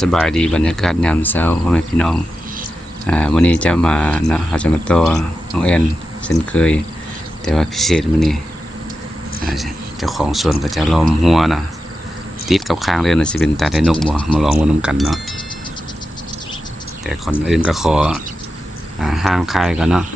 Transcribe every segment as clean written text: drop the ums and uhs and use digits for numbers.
สบายดีบรรยากาศยามเช้าพ่อแม่พี่น้องวันนี้จะมานะเราจะมาต่อน้องแอนเช่นเคยแต่ว่าพิเศษวันนี้เจ้าของสวนก็จะล้อมหัวนะติดกับข้างเลยนะจะเป็นตาไดนกบ่มาลองวันน้ำกันเนาะแต่คนอื่นก็ขอห้างคายกันเนาะ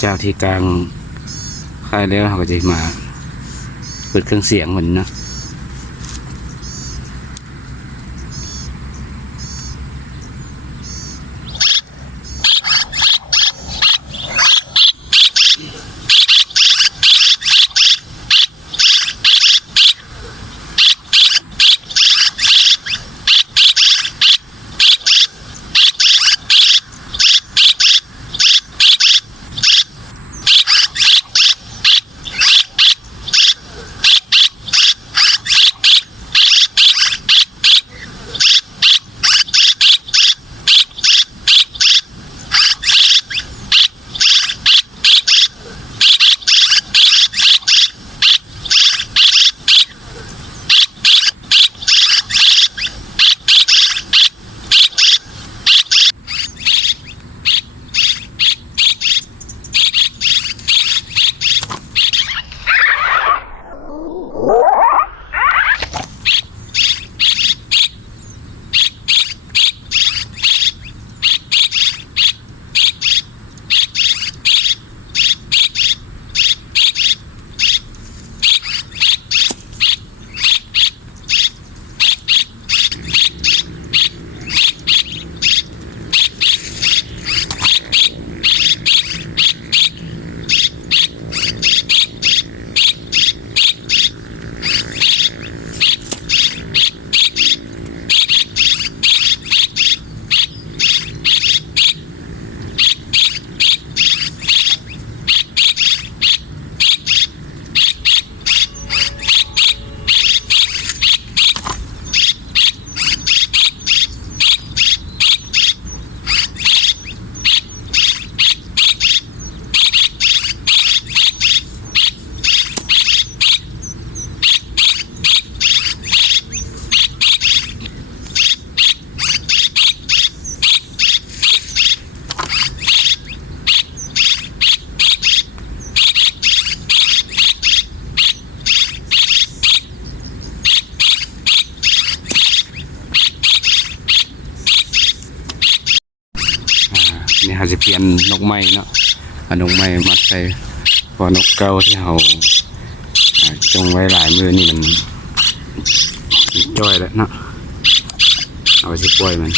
เจ้าที่กลางค่ายแล้วเขาก็จะมาเปิดเครื่องเสียงเหมือนนะนี่เขาจะเปลี่ยนนกไม้เนาะนกไม้มัดใส่พอนกเก่าที่เขาจงไว้หลายมือนี่มันจ้อยแล้วเนาะเอาไปปล่อยมัน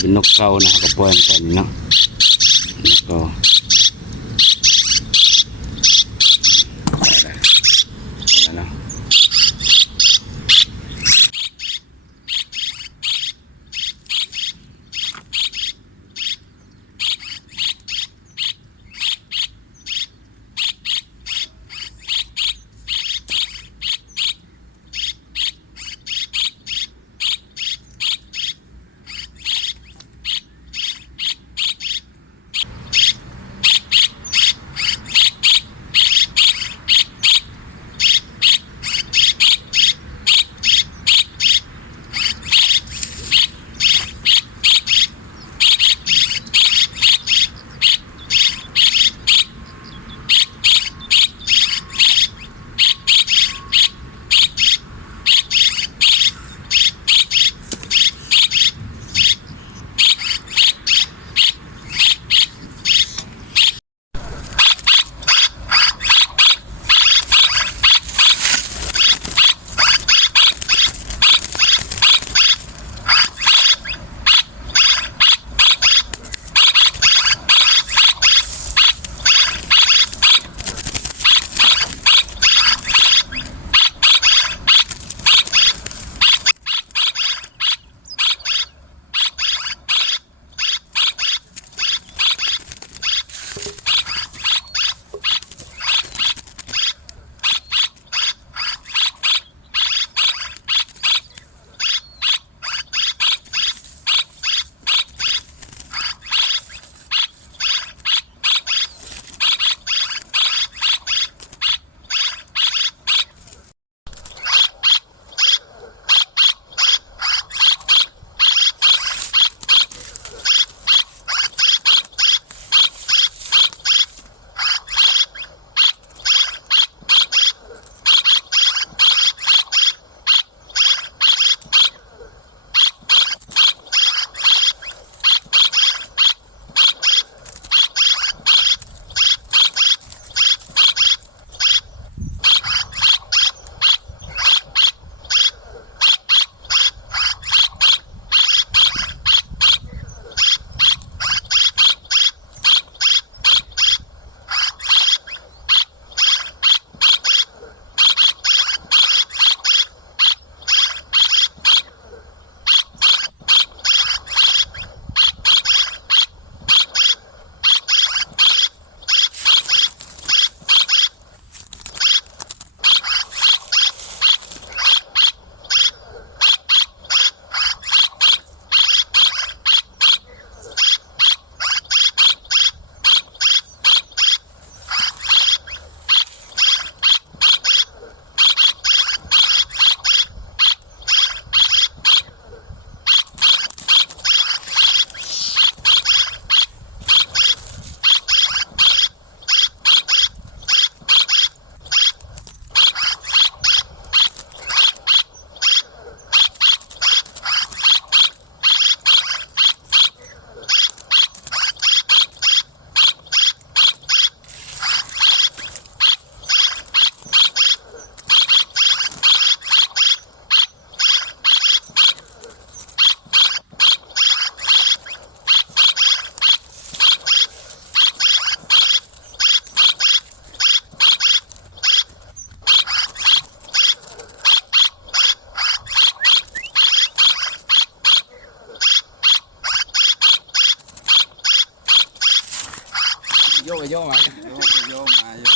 เป็นนกเก่านะก็ปล่อยมันไปเนาะแล้วก็ได้แล้วเนาะ โยกไปโยกมา โยกไปโยกมาอยู่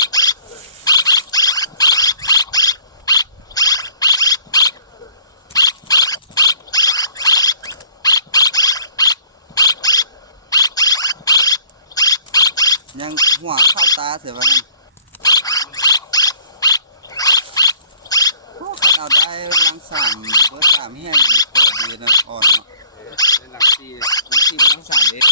ยังหัวเข้าตาเสียบ้างคัดเอาได้ลังสามเบอร์สามแห้งก็ดีนะอ่อนเนาะ หลังที่มันต้อง3เด็ด